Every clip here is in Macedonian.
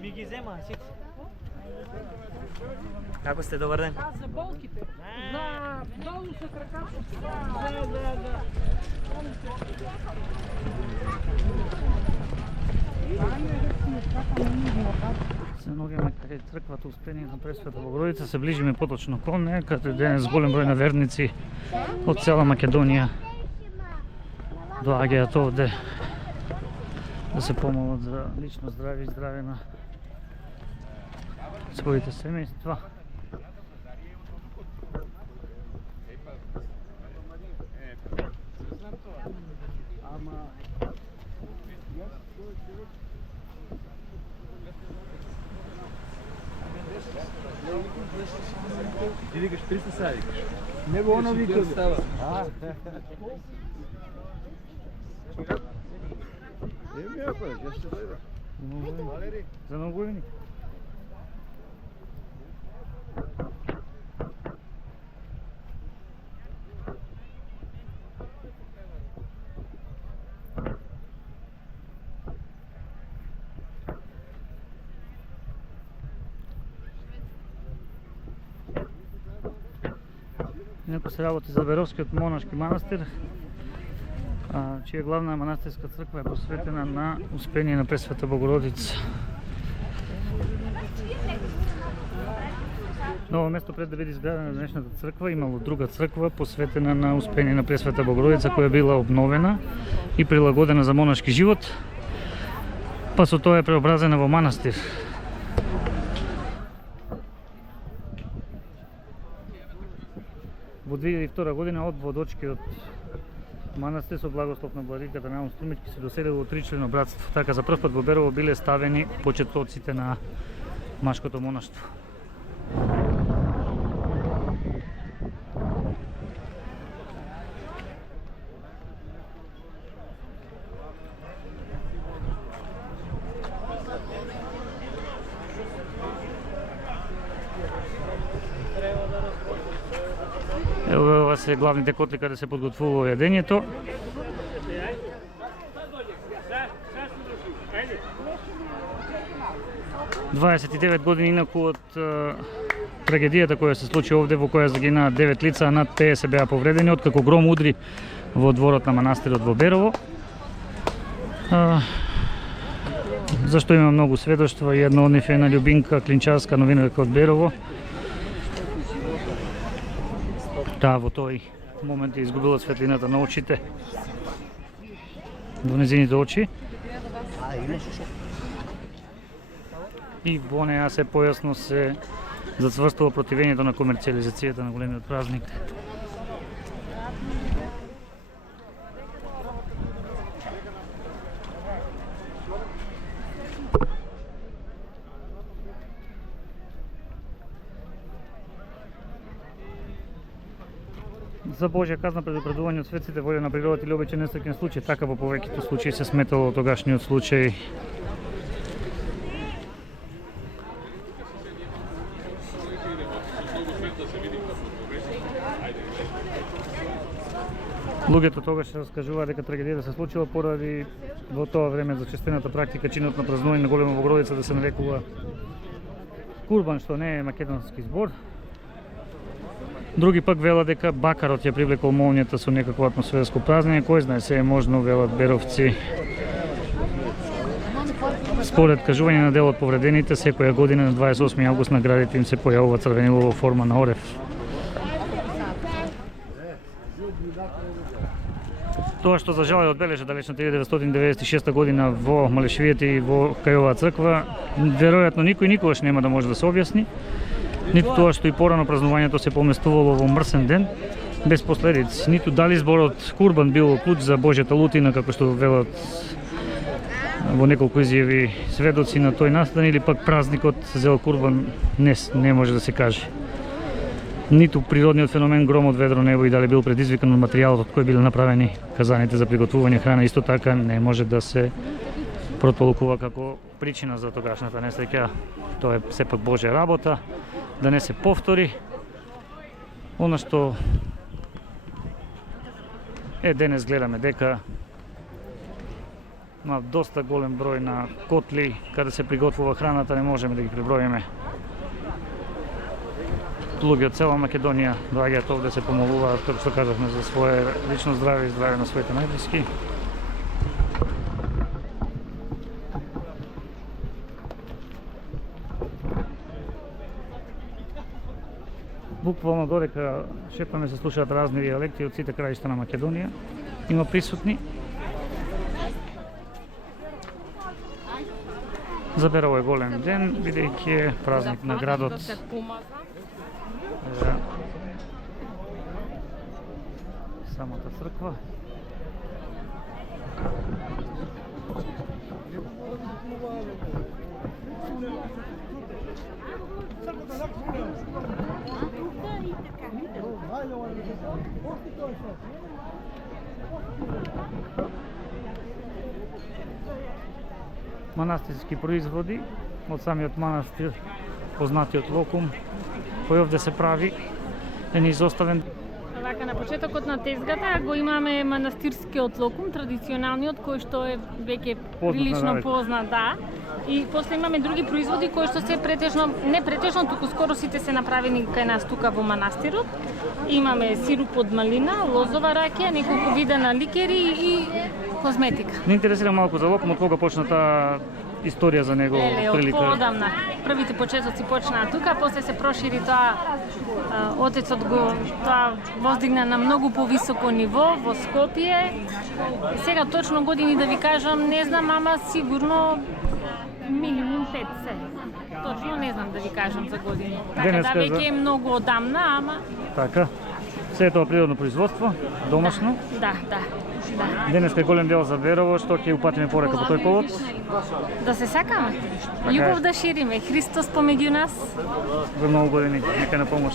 Ми ги взема, сите. Како сте, добар ден? А за болките? За долу со краката? Да. Се наоѓаме каде црквата Успение на Пресвета Богородица, се ближиме поточно кон неа, каде денес голем број на верници од цела Македонија доаѓаат овде да се помолат за лично здравје и здравје на своите семејства. Ти викаш 300 са, викаш. Него оно вика. Еми, ако е, ќе ще дојде. Валери. За ново години. Инаку се работи за Веровскиот монашки манастир, чија главна манастирска црква е посветена на Успение на Пресвета Богородица. На ово место пред да биде изградена денешната црква имало друга црква посветена на Успение на Пресвета Богородица, која била обновена и прилагодена за монашки живот, па со тоа е преобразена во манастир. Во 2002 година од водочки од манастир со благослов на владиката Наум Струмички се доселило 3-члено братство. Така за прв пат во Берово биле ставени почетоците на машкото монаштво. Ова се главните котли каде се подготвува јадењето. Дваесет и 9 години инаку од трагедијата која се случи овде, во која загинаа 9 лица, а над 50 беа повредени откако гром удри во дворот на манастирот во Берово. Зашто има многу сведоштва и едно од нив е една љубинка, клинчарска новинарка од Берово. Таа во тој момент е изгубила светлината на очите, во незините очи. И во неа се појасно се зацврстува противењето на комерцијализацијата на големиот празник. За Божја казна предупредување од светците, волја на природата или обичаен несреќен случај, така во повеќето случаи се сметало од тогашниот случај. Луѓето тогаш се раскажуваа дека трагедијата се случила поради во тоа време зачестената практика чинот на празнување на голема Богородица да се нарекува курбан, што не е македонски збор. Други пак велат дека бакарот ја привлекол молњата со некакво атмосферско празнење, кој знае, се е можно, велат беровци. Според кажување на дел од повредените, секоја година на 28 август на градите им се појавува црвенило во форма на орев. Тоа што за жал е одбележа далечна 1996 година во Малешевијата и во кај оваа црква, веројатно никој никогаш нема да може да се објасни. Ниту тоа што и порано празнувањето се поместувало во мрсен ден, без последици. Ниту дали зборот курбан бил клуч за Божјата лутина, како што велат во неколку изјави сведоци на тој настан, или пак празникот зел курбан, не може да се каже. Ниту природниот феномен гром од ведро небо и дали бил предизвикан од материјалот од кој биле направени казаните за приготвување храна, исто така не може да се протолкува како причина за тогашната несреќа. Тоа е сепак Божја работа, да не се повтори. Она што денес гледаме дека има доста голем број на котли каде се приготвува храната, не можеме да ги преброиме. Луѓе од цела Македонија доаѓаат овде се помолуваат, како што кажавме, за свое лично здраве и здраве на своите најблиски. Буквално додека шетаме се слушаат разни дијалекти од сите краишта на Македонија. Има присутни. За Берово е голем ден, бидејќи е празник на градот. Самата црква. Манастирски производи од самиот манастир, познатиот локум, кој овде се прави, е неизоставен. Вака на почетокот на тезгата го имаме манастирскиот локум, традиционалниот, кој што е веќе прилично познат, да. И после имаме други производи кои што се претежно, не претежно, туку скоро сите се направени кај нас тука во манастирот. Имаме сируп од малина, лозова ракија, неколку вида на ликери и козметика. Не интересира малку за локум, од кога почна таа историја за него прилика? Од поодамна. Првите почетоци почнаа тука, после се прошири тоа, отецот го тоа воздигна на многу повисоко ниво во Скопје. Сега точно години да ви кажам, не знам, ама сигурно минимум 5 се. Точно не знам да ви кажам за години. Така да веќе е многу одамна, ама... Така. Се е тоа природно производство, домашно? Да. Денеска е голем дел за Берово, што ќе упатиме порека по тој повод? Да се сакаме. Љубов да шириме. Христос помеѓу нас. За многу години, нека на помош.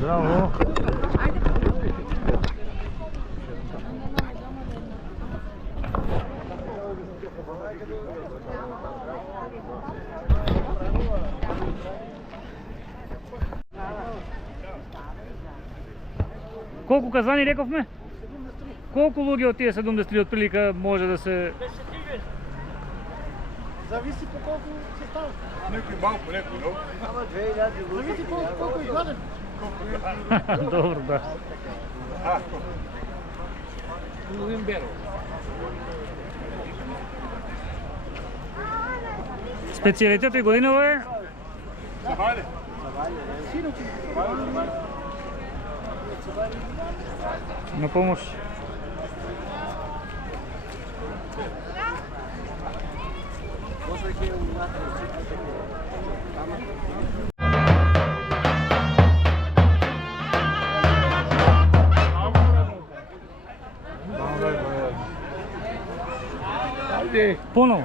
Браво! Колку казани рековме? Колку луѓе од тие 70 од прилика може да се... Зависи по колку се става. Некој малку, некој, но? Ама 2000. Зависи колку е гладен. Добро, да. Половин беро. Специјалитетот и годинава е? Завале. На помош. Поново.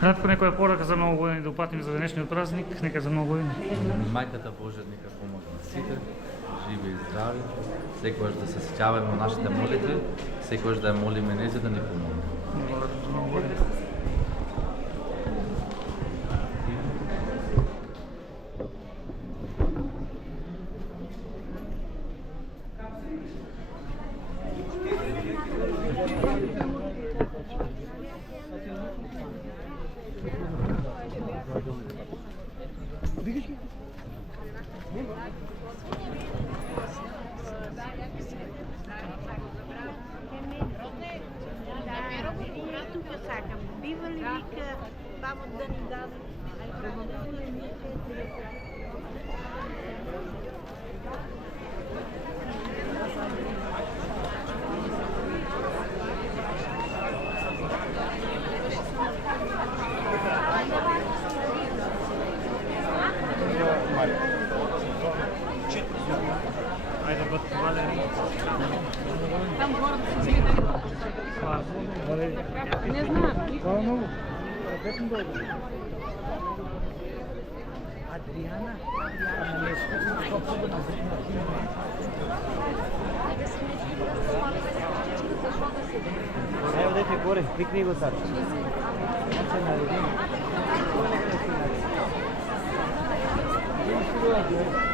Кратко некоја порака за Ново години да упатим за денешниот празник, нека за Ново години. Мајката Божја нека помогне на сите, живи и здрави, секогаш да се сеќаваме на нашите молитви, секогаш да ја молиме нејзе да ни помогне. Бива ли вика баба да ни даде? Айде, год, Валери. Там горе да се не знам. Адриана. Evo dete gore, klikni go sad. Thank you.